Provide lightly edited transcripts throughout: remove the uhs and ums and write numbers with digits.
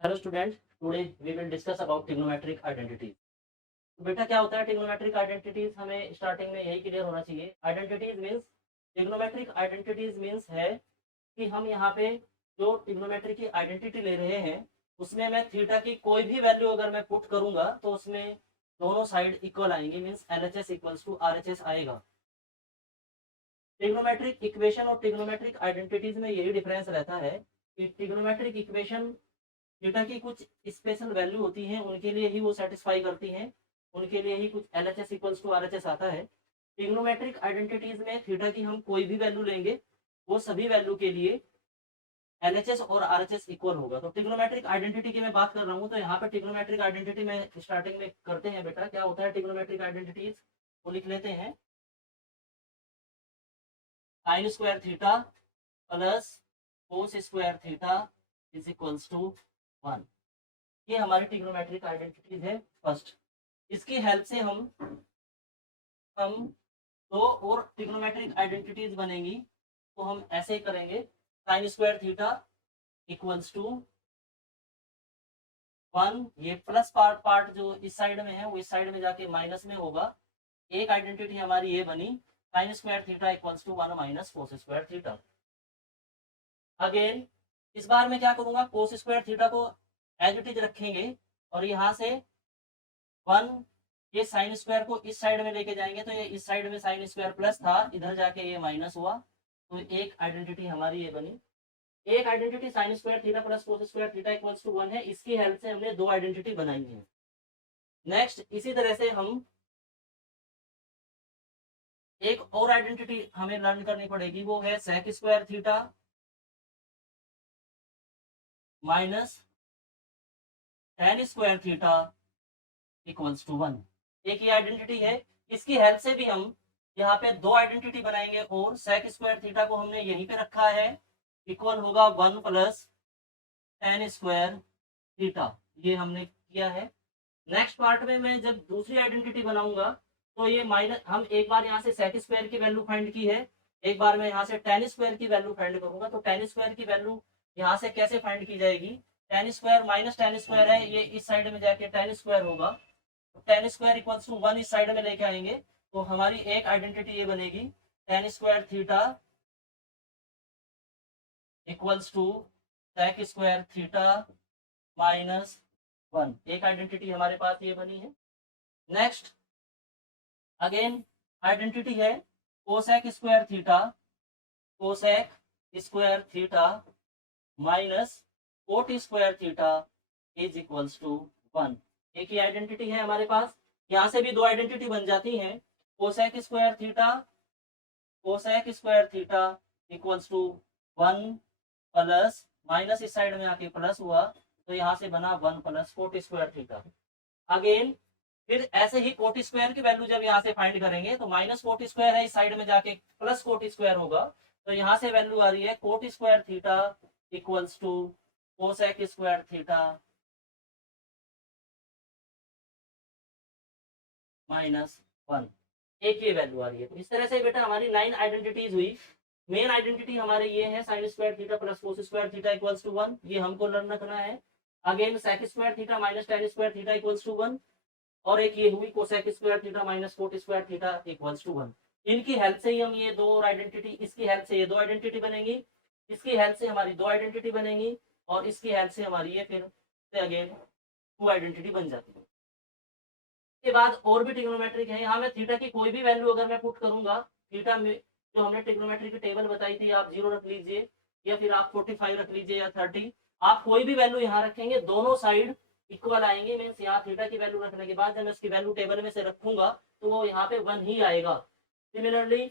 Hello student, today we will discuss about trigonometric identities. तो बेटा क्या होता है ट्रिग्नोमेट्रिक आइडेंटिटीज, हमें स्टार्टिंग में यही क्लियर होना चाहिए। Identities means, trigonometric identities means है कि हम यहाँ पे जो ट्रिग्नोमेट्री की आइडेंटिटी ले रहे हैं उसमें मैं थीटा की कोई भी वैल्यू अगर मैं पुट करूंगा तो उसमें दोनों साइड इक्वल आएंगी, means LHS equals to RHS आएगा। ट्रिग्नोमेट्रिक इक्वेशन और ट्रिग्नोमेट्रिक आइडेंटिटीज में यही डिफरेंस रहता है कि ट्रिग्नोमेट्रिक इक्वेशन थीटा की कुछ स्पेशल वैल्यू होती हैं, उनके लिए ही वो सेटिस्फाई करती हैं, उनके लिए ही कुछ LHS इक्वल्स टू RHS आता है। ट्रिग्नोमेट्रिक आइडेंटिटीज में थीटा की हम कोई भी वैल्यू लेंगे, वो सभी वैल्यू के लिए LHS और RHS इक्वल होगा। तो ट्रिग्नोमेट्रिक आइडेंटिटी की मैं बात कर रहा हूँ, तो यहाँ पे ट्रिग्नोमेट्रिक आइडेंटिटी में स्टार्टिंग में करते हैं बेटा, क्या होता है ट्रिग्नोमेट्रिक आइडेंटिटीज वो लिख लेते हैं। Sine square theta plus cos square theta is equals to 1। ये हमारी ट्रिग्नोमेट्रिक आइडेंटिटीज है फर्स्ट। इसकी हेल्प से हम दो और ट्रिग्नोमेट्रिक आइडेंटिटीज बनेंगी। तो हम ऐसे करेंगे, sine square theta equals to 1। ये प्लस पार्ट जो इस साइड में है वो इस साइड में जाके माइनस में होगा। एक आइडेंटिटी हमारी ये बनी, sine square theta equals to 1 minus cos square theta. Again इस बार मैं क्या करूंगा, कोस स्क्वायर थीटा को एज इट इज रखेंगे और यहाँ से 1, ये साइन स्क्वायर को इस साइड में लेके जाएंगे, तो ये इस साइड में साइन स्क्वायर प्लस था, इधर जाके ये माइनस हुआ। तो एक आइडेंटिटी हमारी ये बनी। एक identity sine square theta plus cos square theta equals to 1 है, इसकी हेल्प से हमने दो आइडेंटिटी बनाई है। नेक्स्ट इसी तरह से हम एक और आइडेंटिटी हमें लर्न करनी पड़ेगी, वो है sec square theta minus tan square theta equals to 1। एक ही आइडेंटिटी है, इसकी हेल्प से भी हम यहाँ पे दो आइडेंटिटी बनाएंगे। और सेक स्क्वायर थीटा को हमने यहीं पे रखा है, इक्वल होगा 1 प्लस टेन स्क्वायर थीटा, ये हमने किया है। नेक्स्ट पार्ट में मैं जब दूसरी आइडेंटिटी बनाऊंगा तो ये माइनस, हम एक बार यहाँ से सेक स्क्वायर की वैल्यू फाइंड की है, एक बार मैं यहाँ से टेन स्क्वायर की वैल्यू फाइंड करूंगा। तो टेन स्क्वायर की वैल्यू यहाँ से कैसे फाइंड की जाएगी, ten square minus tan square है, ये इस साइड में जाके टेन स्क्वायर होगा। टेन स्क्वायर इक्वल्स टू 1 इस साइड में लेके आएंगे, तो हमारी एक आइडेंटिटी ये बनेगी, tan square theta equals to sec square theta minus 1। एक आइडेंटिटी हमारे पास ये बनी है। नेक्स्ट अगेन आइडेंटिटी है cosec square theta, cosec square theta minus cot square theta is equals to 1। एक ही आइडेंटिटी है हमारे पास, यहाँ से भी दो आइडेंटिटी बन जाती हैं। Cosec square theta, cosec square theta equals to 1 plus minus इस साइड में आके प्लस हुआ, तो यहाँ से बना 1 plus cot square theta. Again फिर ऐसे ही कोट स्क्वायर की वैल्यू जब यहाँ से फाइंड करेंगे तो माइनस कोट स्क्वायर है, इस साइड में जाके प्लस कोट स्क्वायर होगा, तो यहाँ से वैल्यू आ रही है cot square theta equals to cosec square theta minus 1। एक ये वैल्यू आ रही है। तो इस तरह से बेटा हमारी 9 आइडेंटिटीज हुई। मेन आइडेंटिटी हमारे ये है sine square theta plus cos square theta equals to 1, ये हमको लर्न करना है। Again sec square theta minus tan square theta equals to 1, और एक ये हुई cosec square theta minus cot square theta equals to 1। इनकी हेल्प से ही हम ये दो आइडेंटिटी, इसकी हेल्प से ये दो आइडेंटिटी बनेंगी, इसकी हेल्प से हमारी दो आइडेंटिटी बनेंगी, और इसकी हेल्प से हमारी ये फिर से अगेन टू आइडेंटिटी बन जाती है। के बाद और भी ट्रिग्नोमेट्रिक है, यहाँ मैं थीटा की कोई भी वैल्यू अगर मैं पुट करूंगा, थीटा में जो हमने ट्रिग्नोमेट्री की टेबल बताई थी, आप 0 रख लीजिए या फिर आप 45 रख लीजिए या 30, आप कोई भी वैल्यू यहाँ रखेंगे दोनों साइड इक्वल आएंगे। मीन्स यहाँ थीटा की वैल्यू रखने के बाद जब मैं उसकी वैल्यू टेबल में से रखूंगा तो वो यहाँ पे 1 ही आएगा। सिमिलरली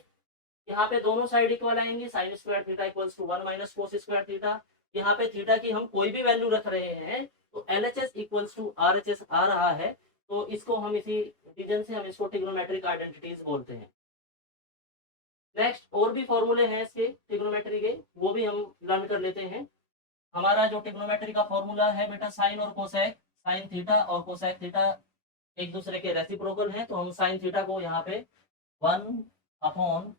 यहाँ पे दोनों साइड इक्वल आएंगे, sine square theta equals to 1 minus cos square theta. यहाँ पे थीटा की हम कोई भी वैल्यू रख रहे हैं तो LHS इक्वल्स टू RHS आ रहा है, तो इसको हम इसी रीजन से हम इसको ट्रिग्नोमेट्रिक आइडेंटिटीज बोलते हैं। नेक्स्ट और भी फॉर्मूले हैं इसके ट्रिग्नोमेट्री के, वो भी हम लर्न कर लेते हैं। हमारा जो ट्रिग्नोमेट्री का फॉर्मूला है बेटा, साइन और कोसेक, साइन थीटा और कोसेक थीटा एक दूसरे के रेसिप्रोकल हैं, तो हम साइन थीटा को यहाँ पे 1 अपॉन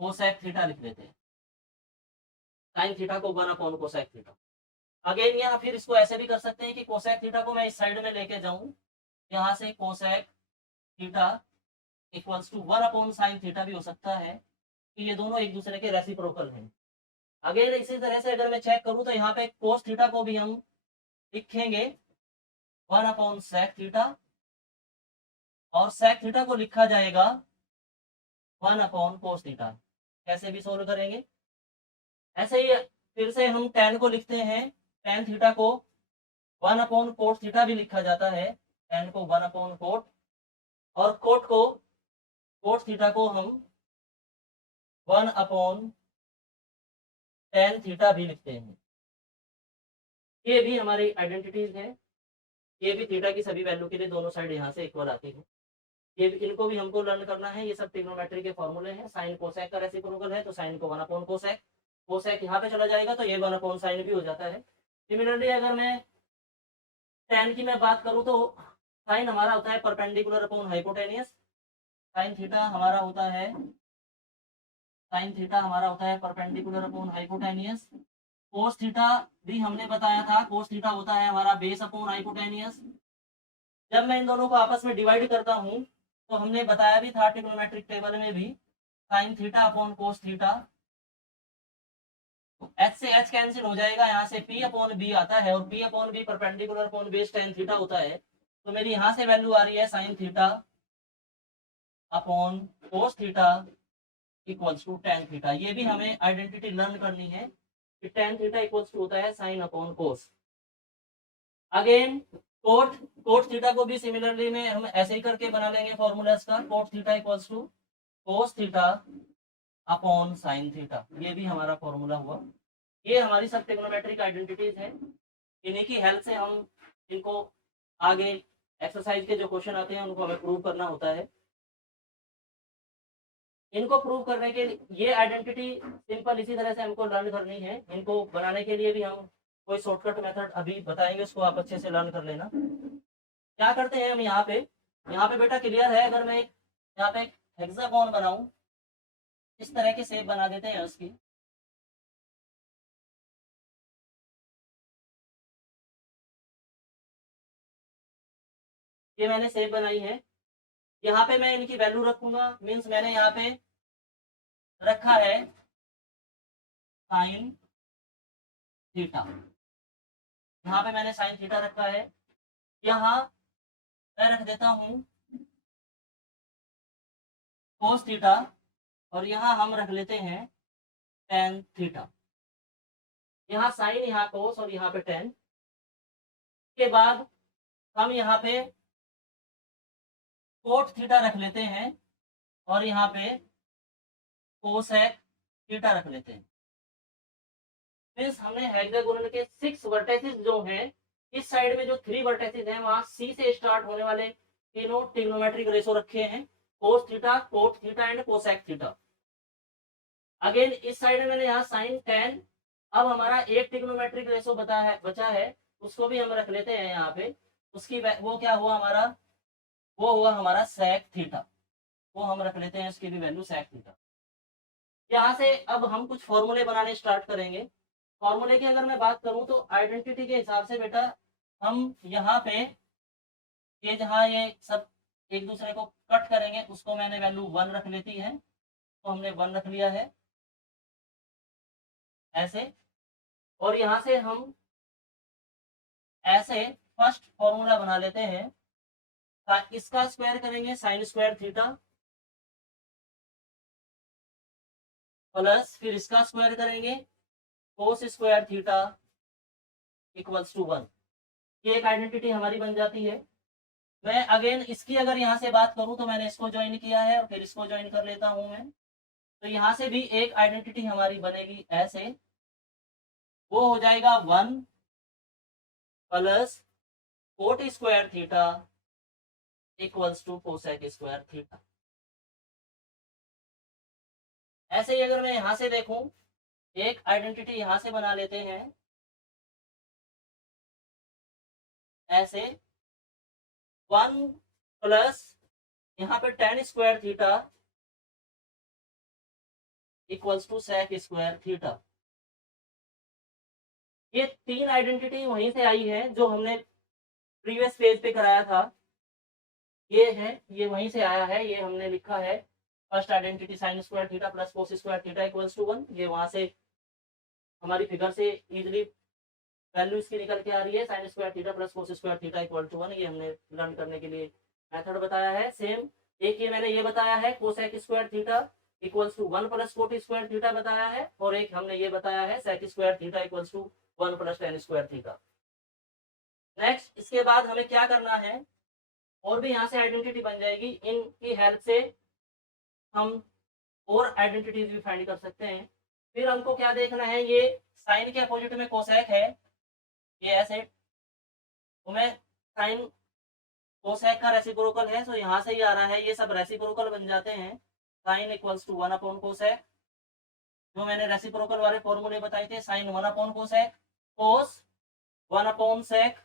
कोसेक थीटा लिख लेते हैं। साइन थीटा को 1 अपॉन कोसेक थीटा। अगेन यहाँ फिर इसको ऐसे भी कर सकते हैं कि कोसेक थीटा को मैं इस साइड में लेके जाऊं, यहाँ से cosec theta equals to 1/sin theta भी हो सकता है, कि ये दोनों एक दूसरे के रेसिप्रोकल हैं। अगेन इसी तरह से अगर मैं चेक करूं तो यहाँ पे कोस थीटा को भी हम लिखेंगे 1/sec थीटा, और sec थीटा को लिखा जाएगा 1/cos थीटा। कैसे भी सोल्व करेंगे। ऐसे ही फिर से हम tan को लिखते हैं, tan थीटा को 1/cot थीटा भी लिखा जाता है, tan को 1/cot, और cot थीटा को हम 1/tan थीटा भी लिखते हैं। ये भी हमारी आइडेंटिटीज हैं। ये भी थीटा की सभी वैल्यू के लिए दोनों साइड यहाँ से इक्वल आती है। ये इनको भी हमको लर्न करना है। ये सब ट्रिग्नोमेट्री के फॉर्मूले हैं। साइन कोसेक का रेसिप्रोकल है तो साइन को 1/कोसेक, कोसेक यहाँ पे चला जाएगा तो ये 1/साइन भी हो जाता है। सिमिलरली अगर मैं tan की मैं बात करूँ तो साइन हमारा होता है perpendicular upon hypotenuse, sine theta हमारा होता है perpendicular upon hypotenuse. Cos theta भी हमने बताया था, कोस थीटा होता है हमारा बेस अपॉन हाइपोटेनियस। जब मैं इन दोनों को आपस में डिवाइड करता हूँ तो हमने बताया भी था ट्रिग्नोमेट्रिक टेबल में भी, sign theta upon cos theta, H से एच कैंसिल हो जाएगा, यहाँ से p अपॉन बी आता है, और p upon b perpendicular upon base tan theta होता है। तो मेरी यहाँ से वैल्यू आ रही है sine theta upon cos theta equals to tan theta. ये भी हमें आइडेंटिटी लर्न करनी है कि tan थीटा इक्वल्स टू होता है साइन अपॉन कोस। अगेन कोट थीटा को भी सिमिलरली में हम ऐसे ही करके बना लेंगे फॉर्मूलाज का, cot theta equals to cos theta upon sine theta. ये भी हमारा फॉर्मूला हुआ। ये हमारी सब ट्रिग्नोमेट्रिक आइडेंटिटीज हैं। इन्हीं की हेल्प से हम इनको आगे एक्सरसाइज के जो क्वेश्चन आते हैं उनको हमें प्रूव करना होता है। इनको प्रूव करने के लिए ये आइडेंटिटी सिंपल इसी तरह से हमको लर्न करनी है। इनको बनाने के लिए भी हम कोई शॉर्टकट मेथड अभी बताएंगे, उसको आप अच्छे से लर्न कर लेना। क्या करते हैं हम यहाँ पे बेटा क्लियर है, अगर मैं यहाँ पे हेक्सागोन बनाऊं, इस तरह की शेप बना देते हैं उसकी। ये मैंने शेप बनाई है। यहाँ पे मैं इनकी वैल्यू रखूंगा, मीन्स मैंने यहाँ पे रखा है साइन थीटा, यहाँ पे मैंने साइन थीटा रखा है। यहाँ मैं रख देता हूँ कोस थीटा, और यहाँ हम रख लेते हैं टेन थीटा। यहाँ साइन, यहाँ कोस, और यहाँ पे टेन। के बाद हम यहाँ पे कोट थीटा रख लेते हैं, और यहाँ पे कोसेक थीटा रख लेते हैं। मीन्स हमने हेक्सागोनल के 6 वर्टेसिस जो हैं, इस साइड में जो 3 वर्टेसिस हैं वहां सी से स्टार्ट होने वाले तीनों ट्रिग्नोमेट्रिक रेशो रखे हैं, cos theta, cot theta and cosec theta. Again इस साइड में मैंने यहाँ साइन टेन। अब हमारा एक ट्रिग्नोमेट्रिक रेशो बचा है, उसको भी हम रख लेते हैं यहाँ पे। उसकी वो क्या हुआ हमारा, वो हुआ हमारा सेक थीटा, वो हम रख लेते हैं, उसकी भी वैल्यू सेक थीटा। यहाँ से अब हम कुछ फॉर्मूले बनाने स्टार्ट करेंगे। फॉर्मूले की अगर मैं बात करूं तो आइडेंटिटी के हिसाब से बेटा हम यहाँ पे ये जहाँ ये सब एक दूसरे को कट करेंगे, उसको मैंने वैल्यू 1 रख लेती है, तो हमने 1 रख लिया है ऐसे। और यहाँ से हम ऐसे फर्स्ट फॉर्मूला बना लेते हैं, इसका स्क्वायर करेंगे साइन स्क्वायर थीटा, प्लस फिर इसका स्क्वायर करेंगे cos square theta equals to 1। ये एक आइडेंटिटी हमारी बन जाती है। मैं अगेन इसकी अगर यहाँ से बात करूं तो मैंने इसको ज्वाइन किया है और फिर इसको ज्वाइन कर लेता हूं मैं, तो यहाँ से भी एक आइडेंटिटी हमारी बनेगी ऐसे, वो हो जाएगा 1 plus cot square theta equals to cosec square theta. ऐसे ही अगर मैं यहाँ से देखूं, एक आइडेंटिटी यहाँ से बना लेते हैं ऐसे, 1 प्लस यहाँ पे tan square theta equals to sec square theta. ये 3 आइडेंटिटी वहीं से आई है जो हमने प्रीवियस पेज पे कराया था। ये है, ये वहीं से आया है, ये हमने लिखा है first identity sine square theta plus cos square theta equals to 1। ये वहां से हमारी फिगर से इजीली वैल्यू इसकी निकल के आ रही है, sine square theta plus cos square theta equal to 1। ये हमने लर्न करने के लिए मेथड बताया है। सेम एक ये मैंने ये बताया है cosec square theta equals to 1 plus cot square theta बताया है, और एक हमने ये बताया है sec square theta equals to 1 plus tan square theta. Next इसके बाद हमें क्या करना है, और भी यहाँ से आइडेंटिटी बन जाएगी, इनकी हेल्प से हम और आइडेंटिटीज भी फाइंड कर सकते हैं। फिर हमको क्या देखना है, ये साइन के अपोजिट में कोसेक है, ये ऐसे, तो मैं साइन कोसेक का रेसिप्रोकल है, तो यहाँ से ही आ रहा है, ये सब रेसिप्रोकल बन जाते हैं। Sine equals to 1 upon cosec, जो मैंने रेसिप्रोकल वाले फॉर्मूले बताए थे, sine 1 upon cosec, cos 1 upon sec.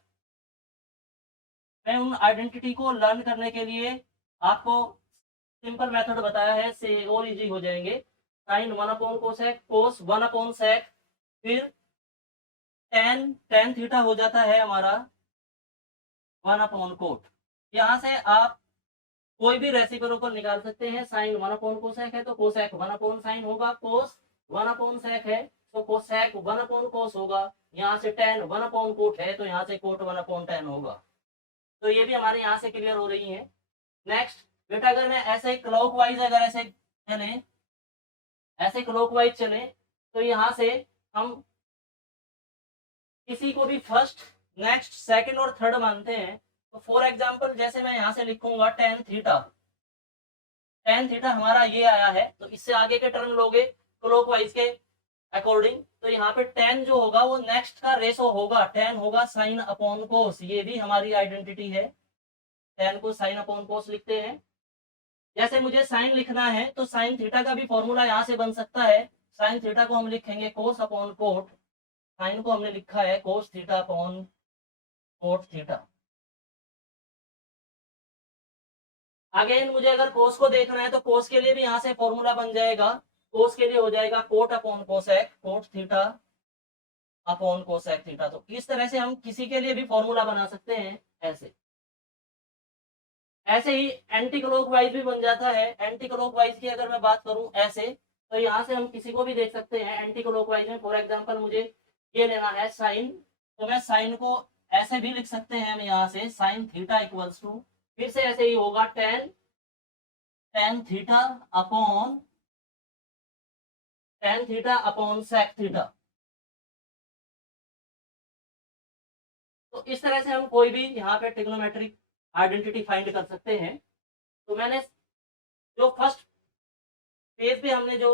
मैं उन आइडेंटिटी को लर्न करने के लिए आपको सिंपल मेथड बताया है, से और इजी हो जाएंगे। Sign 1 upon cosec, cos 1 upon सेक, फिर टेन थीटा हो जाता है हमारा 1 अपॉन कोट। यहाँ से आप कोई भी रेसिप्रोकल निकाल सकते हैं। साइन 1 अपॉन कोसेक है तो कोसेक 1 अपॉन साइन होगा, कोस 1 अपॉन सेक है तो कोसेक 1 अपॉन कोस होगा, यहाँ से टेन 1 अपॉन कोट है तो यहाँ से कोट 1 अपॉन टेन होगा। तो ये भी हमारे यहाँ से क्लियर हो रही है। नेक्स्ट बेटा, अगर मैं ऐसे क्लॉकवाइज अगर ऐसे चले, ऐसे क्लॉकवाइज चले, तो यहाँ से हम किसी को भी फर्स्ट, नेक्स्ट, सेकंड और थर्ड मानते हैं। तो फॉर एग्जांपल जैसे मैं यहाँ से लिखूंगा टेन थीटा, टेन थीटा हमारा ये आया है, तो इससे आगे के टर्म लोगे क्लॉकवाइज के अकॉर्डिंग, तो यहाँ पे टेन जो होगा वो नेक्स्ट का रेशो होगा, टेन होगा साइन अपॉन कोस। ये भी हमारी आइडेंटिटी है, टेन को साइन अपॉन कोस लिखते हैं। जैसे मुझे साइन लिखना है तो साइन थीटा का भी फॉर्मूला यहाँ से बन सकता है। साइन थीटा को हम लिखेंगे कोस अपॉन कोट, साइन को हमने लिखा है कोस theta upon cot theta. Again मुझे अगर कोस को देखना है तो कोस के लिए भी यहाँ से फॉर्मूला बन जाएगा, कोस के लिए हो जाएगा cot upon cosec, cot theta upon cosec theta. तो इस तरह से हम किसी के लिए भी फॉर्मूला बना सकते हैं ऐसे। ऐसे ही एंटी क्लॉकवाइज भी बन जाता है। एंटी क्लॉकवाइज की अगर मैं बात करूं ऐसे, तो यहाँ से हम किसी को भी देख सकते हैं एंटी क्लॉकवाइज में। फॉर एग्जांपल मुझे ये लेना है साइन, तो मैं साइन को ऐसे भी लिख सकते हैं हम यहाँ से, साइन थीटा इक्वल्स टू, फिर से ऐसे ही होगा tan, tan theta upon tan theta upon sec theta. तो इस तरह से हम कोई भी यहाँ पे ट्रिग्नोमेट्रिक आइडेंटिटी फाइंड कर सकते हैं। तो मैंने जो फर्स्ट पेज पे हमने जो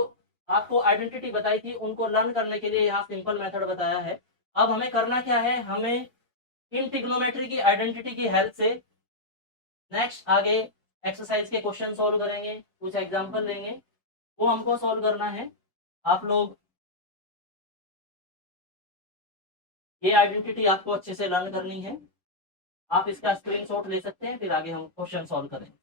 आपको आइडेंटिटी बताई थी, उनको लर्न करने के लिए यहाँ सिंपल मेथड बताया है। अब हमें करना क्या है, हमें इन ट्रिग्नोमेट्री की आइडेंटिटी की हेल्प से नेक्स्ट आगे एक्सरसाइज के क्वेश्चन सॉल्व करेंगे, कुछ एग्जांपल लेंगे, वो हमको सॉल्व करना है। आप लोग ये आइडेंटिटी आपको अच्छे से लर्न करनी है। आप इसका स्क्रीनशॉट ले सकते हैं, फिर आगे हम क्वेश्चन सॉल्व करेंगे।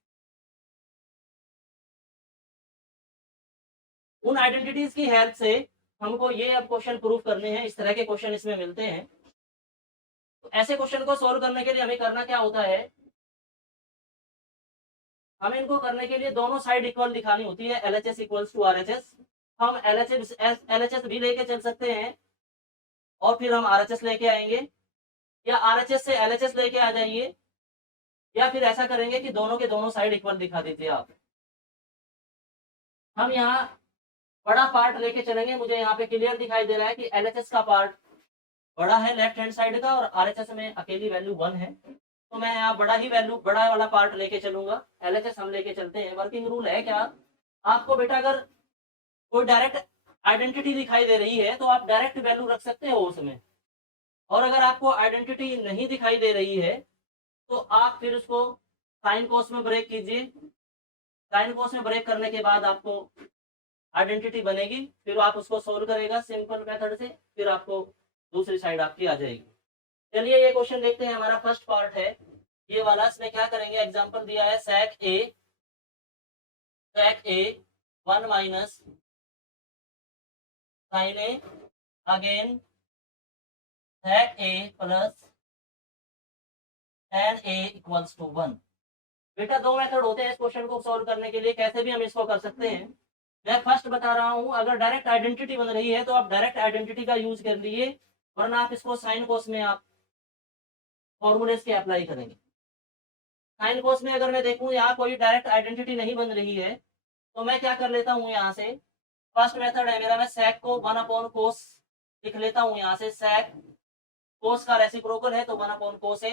उन आइडेंटिटीज की हेल्प से हमको ये अब क्वेश्चन प्रूफ करने हैं। इस तरह के क्वेश्चन इसमें मिलते हैं। तो ऐसे क्वेश्चन को सॉल्व करने के लिए हमें करना क्या होता है, हमें इनको करने के लिए दोनों साइड इक्वल दिखानी होती है, LHS इक्वल्स टू RHS। हम LHS भी लेके चल सकते हैं और फिर हम RHS लेके आएंगे, या RHS से LHS लेके आ जाइए, या फिर ऐसा करेंगे कि दोनों के दोनों साइड इक्वल दिखा दीजिए आप। हम यहाँ बड़ा पार्ट लेके चलेंगे। मुझे यहाँ पे क्लियर दिखाई दे रहा है कि LHS का पार्ट बड़ा है लेफ्ट हैंड साइड का, और RHS में अकेली वैल्यू 1 है, तो मैं यहाँ बड़ा ही वैल्यू, बड़ा वाला पार्ट लेके चलूंगा। LHS हम लेके चलते हैं। वर्किंग रूल है क्या, आपको बेटा अगर कोई डायरेक्ट आइडेंटिटी दिखाई दे रही है तो आप डायरेक्ट वैल्यू रख सकते हो उसमें, और अगर आपको आइडेंटिटी नहीं दिखाई दे रही है तो आप फिर उसको साइन कोस में ब्रेक कीजिए। साइन कोस में ब्रेक करने के बाद आपको आइडेंटिटी बनेगी, फिर आप उसको सोल्व करेगा सिंपल मेथड से, फिर आपको दूसरी साइड आपकी आ जाएगी। चलिए ये क्वेश्चन देखते हैं। हमारा फर्स्ट पार्ट है ये वाला। इसमें क्या करेंगे, एग्जांपल दिया है sec A 1 minus sine A, again sec a plus tan a equals to 1। बेटा दो मेथड होते हैं इस क्वेश्चन को सॉल्व करने के लिए, कैसे भी हम इसको कर सकते हैं। मैं फर्स्ट बता रहा हूं, अगर डायरेक्ट आइडेंटिटी बन रही है तो आप डायरेक्ट आइडेंटिटी का यूज कर लीजिए, वरना आप इसको साइन कोस में आप फॉर्मूलेस के अप्लाई करेंगे। साइन कोस में अगर मैं देखूं यहाँ कोई डायरेक्ट आइडेंटिटी नहीं बन रही है, तो मैं क्या कर लेता हूँ, यहाँ से फर्स्ट मेथड है मेरा, मैं sec को 1/cos लिख लेता हूँ। यहाँ से sec cos का रेसिप्रोकल है तो 1/cos है।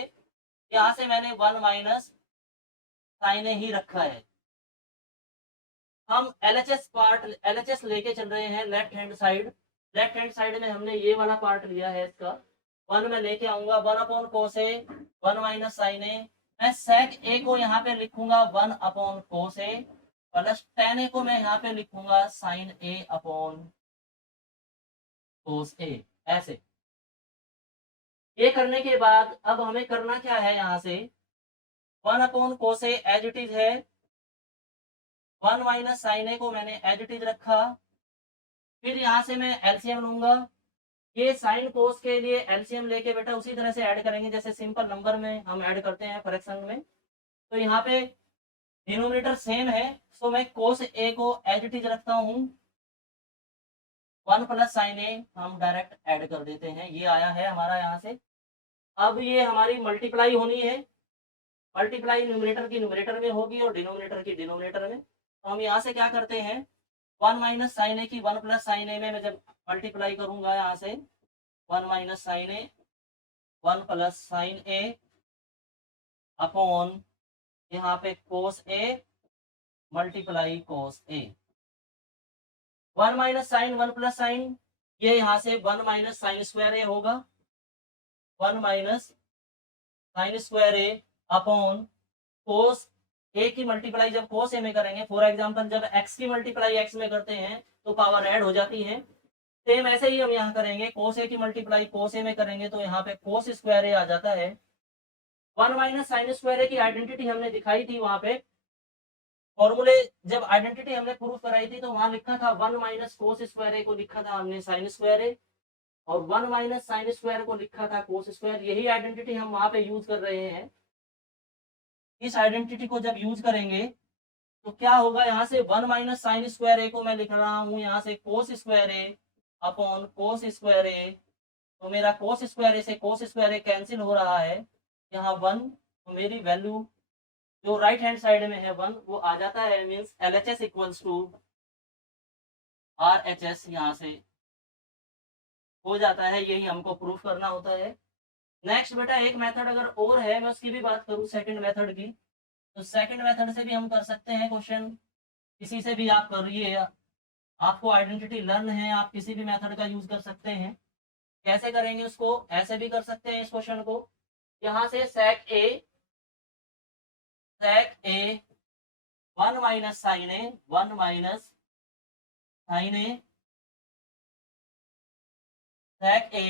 यहाँ से मैंने 1 माइनस साइन ही रखा है। हम एलएचएस लेके चल रहे हैं left hand side. Left hand side में हमने ये वाला पार्ट लिया है, इसका 1 में लेके आऊंगा, 1/cos ए 1 माइनस साइन ए। मैं sec a को यहाँ पे लिखूंगा 1/cos A plus tan a को मैं यहाँ पे लिखूंगा sin a upon cos a। ऐसे ये करने के बाद अब हमें करना क्या है, यहाँ से 1/cos a as it is है, 1 माइनस साइन ए को मैंने एज इट इज रखा। फिर यहाँ से मैं एलसीएम लूंगा। ये साइन कोस के लिए एलसीएम लेके बेटा उसी तरह से ऐड करेंगे जैसे सिंपल नंबर में हम ऐड करते हैं फ्रैक्शन में। तो यहाँ पे डिनोमिनेटर सेम है, तो मैं कोस ए को एज इट इज रखता हूँ, 1 प्लस साइन ए हम डायरेक्ट ऐड कर देते हैं। ये आया है हमारा यहाँ से। अब ये हमारी मल्टीप्लाई होनी है, मल्टीप्लाई न्यूमरेटर की न्यूमरेटर में होगी और डिनोमिनेटर की डिनोमिनेटर में। तो हम यहाँ से क्या करते हैं, 1 माइनस साइन ए की 1 प्लस साइन ए में मैं जब मल्टीप्लाई करूंगा, यहाँ से 1 minus sine A 1 plus sign A upon यहाँ पे कोस A multiply cos A. 1 minus sign 1 plus sign, ये यहाँ से 1 माइनस साइन स्क्वायर ए होगा, 1 माइनस साइन स्क्वायर ए अपॉन कोस ए की मल्टीप्लाई जब कोस ए में करेंगे, फॉर एग्जांपल जब एक्स की मल्टीप्लाई एक्स में करते हैं तो पावर ऐड हो जाती है। सेम ऐसे ही हम यहाँ करेंगे, कोस ए की मल्टीप्लाई कोस ए में करेंगे तो यहाँ पे कोस स्क्वायर ए आ जाता है। 1 माइनस साइन स्क्वायर ए की आइडेंटिटी हमने दिखाई थी वहां पे फॉर्मूले, जब आइडेंटिटी हमने प्रूफ कराई थी तो वहां लिखा था 1 माइनस कोस स्क्वायर ए को लिखा था हमने साइन स्क्वायर ए, और 1 माइनस साइन स्क्वायर को लिखा था कोस स्क्वायर। यही आइडेंटिटी हम वहां पे यूज कर रहे हैं। इस आइडेंटिटी को जब यूज करेंगे तो क्या होगा, यहाँ से 1 माइनस साइन स्क्वायर ए को मैं लिख रहा हूँ यहाँ से कोस स्क्वायर ए अपॉन कोस स्क्वायर ए। तो मेरा कोस स्क्वायर ए से कोस स्क्वायर ए कैंसिल हो रहा है, यहाँ 1, तो मेरी वैल्यू जो राइट हैंड साइड में है 1 वो आ जाता है, means LHS equals to RHS यहाँ से हो जाता है। यही हमको प्रूफ करना होता है। नेक्स्ट बेटा एक मेथड अगर और है, मैं उसकी भी बात करूँ सेकंड मेथड की, तो सेकंड मेथड से भी हम कर सकते हैं क्वेश्चन। किसी से भी आप करिए, आपको आइडेंटिटी लर्न है, आप किसी भी मेथड का यूज कर सकते हैं। कैसे करेंगे उसको, ऐसे भी कर सकते हैं इस क्वेश्चन को। यहाँ से sec a 1 minus sine A 1 minus sine A sec a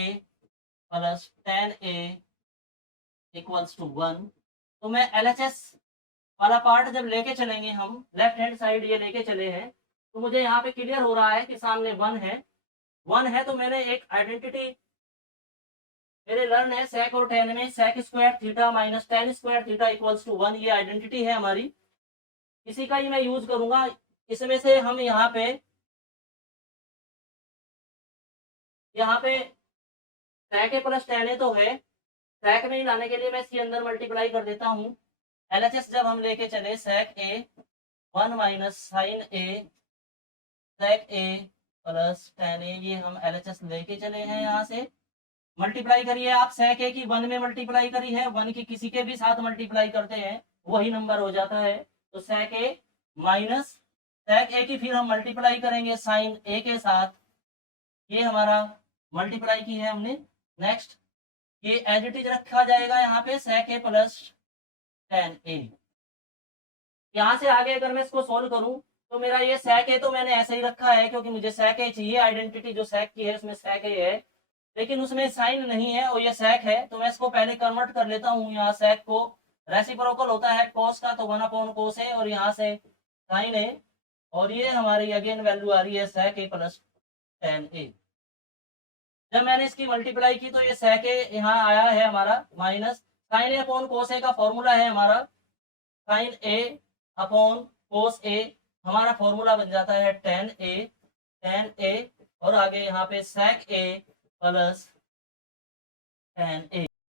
plus tan a equals to 1। तो मैं LHS वाला पार्ट जब लेके चलेंगे, हम लेफ्ट हैंड साइड ये लेके चले हैं, तो मुझे यहाँ पे क्लियर हो रहा है कि सामने 1 है, तो मैंने एक आइडेंटिटी मेरे लर्न है sec और tan में sec square theta minus tan square theta equals to 1, ये आइडेंटिटी है हमारी। इसी का ही मैं यूज करूंगा। इसमें से हम यहाँ पे sec a plus tan a तो है, sec में ही लाने के लिए मैं इसके अंदर मल्टीप्लाई कर देता हूँ। LHS जब हम लेके चले sec a 1 minus sine a sec a plus tan a, ये हम LHS लेके चले हैं। यहाँ से मल्टीप्लाई करिए आप, sec a की 1 में मल्टीप्लाई करी है, 1 की किसी के भी साथ मल्टीप्लाई करते हैं वही नंबर हो जाता है। तो sec a minus sec a की फिर हम मल्टीप्लाई करेंगे साइन a के साथ, ये हमारा मल्टीप्लाई की है हमने। नेक्स्ट ये एज इट इज रखा जाएगा यहाँ पे sec a plus tan a। यहाँ से आगे अगर मैं इसको सोल्व करूं तो मेरा ये sec a तो मैंने ऐसे ही रखा है क्योंकि मुझे sec a चाहिए, आइडेंटिटी जो sec की है उसमें sec a है, लेकिन उसमें साइन नहीं है और ये sec है, तो मैं इसको पहले कन्वर्ट कर लेता हूँ। यहाँ sec को रेसिप्रोकल होता है cos का, तो 1/cos है और यहाँ से साइन है, और ये हमारी अगेन वैल्यू आ रही है sec a plus tan a। जब मैंने इसकी मल्टीप्लाई की तो ये sec a यहाँ आया है हमारा minus sin a upon cos a का फॉर्मूला है हमारा sin a upon cos a, हमारा फॉर्मूला बन जाता है tan a और आगे यहाँ पे sec a plus tan a।